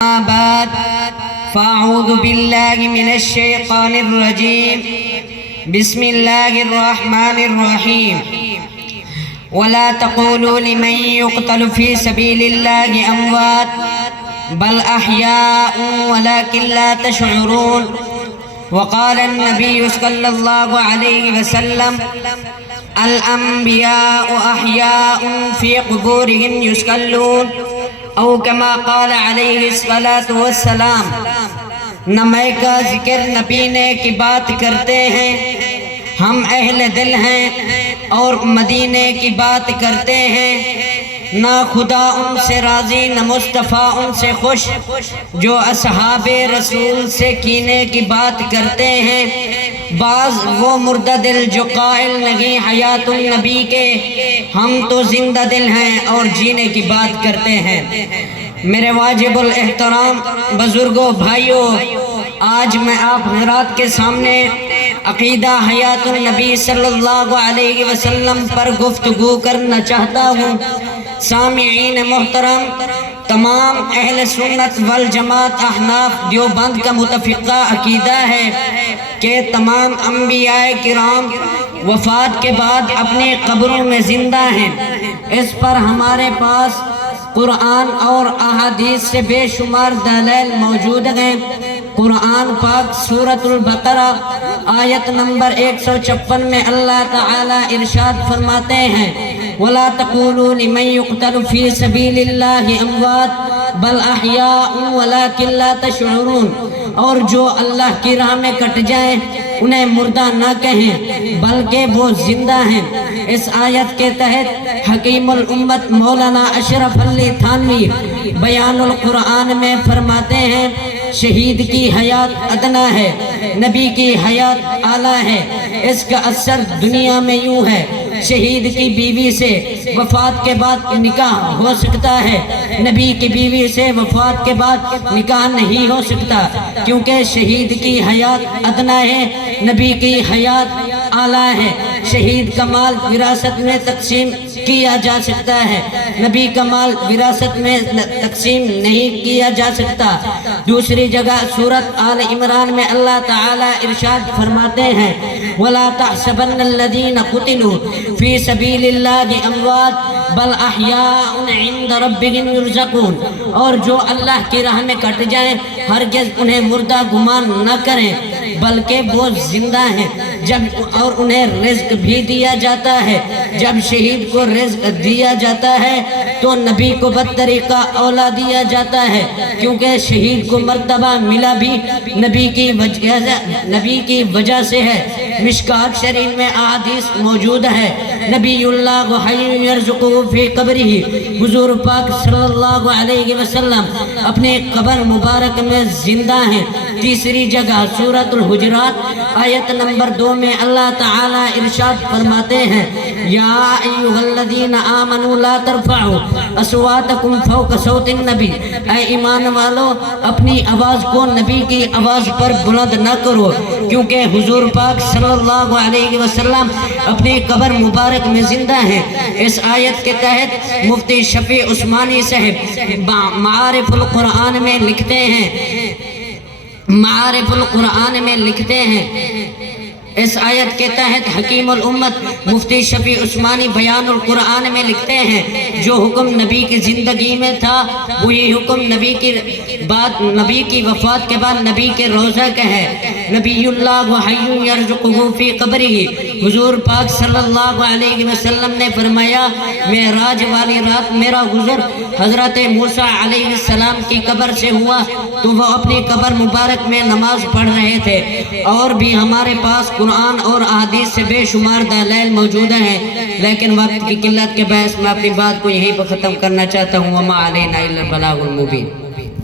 بعد فأعوذ بالله من الشيطان الرجيم بسم الله الرحمن الرحيم ولا تقولوا لمن يقتل في سبيل الله أموات بل أحياء ولكن لا تشعرون وقال النبي صلى الله عليه وسلم الأنبياء أحياء في قبورهم يصلون او کما قال علیہ الصلاۃ والسلام۔ نمے کا ذکر نبی نے کی بات کرتے ہیں، ہم اہل دل ہیں اور مدینے کی بات کرتے ہیں، نہ خدا ان سے راضی نہ مصطفیٰ ان سے خوش، جو اصحاب رسول سے کینے کی بات کرتے ہیں۔ بعض وہ مردہ دل جو قائل نہیں حیات النبی کے، ہم تو زندہ دل ہیں اور جینے کی بات کرتے ہیں۔ میرے واجب الاحترام بزرگوں بھائیوں، آج میں آپ حضرات کے سامنے عقیدہ حیات النبی صلی اللہ علیہ وسلم پر گفتگو کرنا چاہتا ہوں۔ سامعین محترم، تمام اہل سنت والجماعت احناف دیوبند کا متفقہ عقیدہ ہے کہ تمام انبیاء کرام وفات کے بعد اپنی قبروں میں زندہ ہیں۔ اس پر ہمارے پاس قرآن اور احادیث سے بے شمار دلائل موجود ہیں۔ قرآن پاک سورۃ البقرہ آیت نمبر 156 میں اللہ تعالی ارشاد فرماتے ہیں وَلَا تَقُولُوا لِمَن يُقْتَلُ فِي سَبِيلِ اللَّهِ أَمْوَاتٌ بَلْ أَحْيَاءٌ وَلَكِن لَا تَشْعُرُونَ، اور جو اللہ کی راہ میں کٹ جائیں انہیں مردہ نہ کہیں بلکہ وہ زندہ ہیں۔ اس آیت کے تحت حکیم الامت مولانا اشرف علی تھانوی بیان القرآن میں فرماتے ہیں شہید کی حیات ادنا ہے، نبی کی حیات اعلیٰ ہے۔ اس کا اثر دنیا میں یوں ہے، شہید کی بیوی سے وفات کے بعد نکاح ہو سکتا ہے، نبی کی بیوی سے وفات کے بعد نکاح نہیں ہو سکتا، کیونکہ شہید کی حیات ادنا ہے، نبی کی حیات اعلیٰ ہے۔ شہید کا مال وراثت میں تقسیم کیا جا سکتا ہے، نبی کا مال وراثت میں تقسیم نہیں کیا جا سکتا۔ دوسری جگہ سورۃ آل عمران میں اللہ تعالی ارشاد فرماتے ہیں وَلَا تَحْسَبَنَّ الَّذِينَ قُتِلُوا فِي سَبِيلِ اللَّهِ أَمْوَاتٌ بَلْ أَحْيَاءٌ عِندَ رَبِّهِمْ يُرْزَقُونَ، اور جو اللہ کی راہ میں کٹ جائیں ہرگز انہیں مردہ گمان نہ کریں بلکہ وہ زندہ ہیں، اور انہیں رزق بھی دیا جاتا ہے۔ جب شہید کو رزق دیا جاتا ہے تو نبی کو بدطریقہ اولا دیا جاتا ہے، کیونکہ شہید کو مرتبہ ملا بھی نبی کی وجہ سے ہے۔ مشکات شریف میں احادیث موجود ہے نبی اللہ حی یرزقہ فی قبرہ، حضور پاک صلی اللہ علیہ وسلم اپنے قبر مبارک میں زندہ ہیں۔ تیسری جگہ سورۃ الحجرات آیت نمبر 2 میں اللہ تعالی ارشاد فرماتے ہیں یا ایھا الذین آمنوا لا ترفعوا اصواتکم فوق صوت النبی، اے ایمان والو اپنی آواز کو نبی کی آواز پر بلند نہ کرو، کیونکہ حضور پاک صلی اللہ علیہ وسلم اپنی قبر مبارک میں زندہ ہیں۔ اس آیت کے تحت مفتی شفیع عثمانی صاحب معارف القرآن میں لکھتے ہیں اس آیت کے تحت حکیم الامت مفتی شفیع عثمانی بیان القرآن میں لکھتے ہیں جو حکم نبی کی زندگی میں تھا وہی حکم نبی کی وفات کے بعد نبی کے روزہ کا ہے۔ نبی اللہ حی یرزقہ فی قبرہ، حضور پاک صلی اللہ علیہ وسلم نے فرمایا معراج والی رات میرا گزر حضرت موسیٰ علیہ السلام کی قبر سے ہوا تو وہ اپنی قبر مبارک میں نماز پڑھ رہے تھے، اور بھی ہمارے پاس قرآن اور احادیث سے بے شمار دلائل موجود ہیں، لیکن وقت کی قلت کے باعث میں اپنی بات کو یہیں پر ختم کرنا چاہتا ہوں۔ وما علینا الا البلاغ المبین۔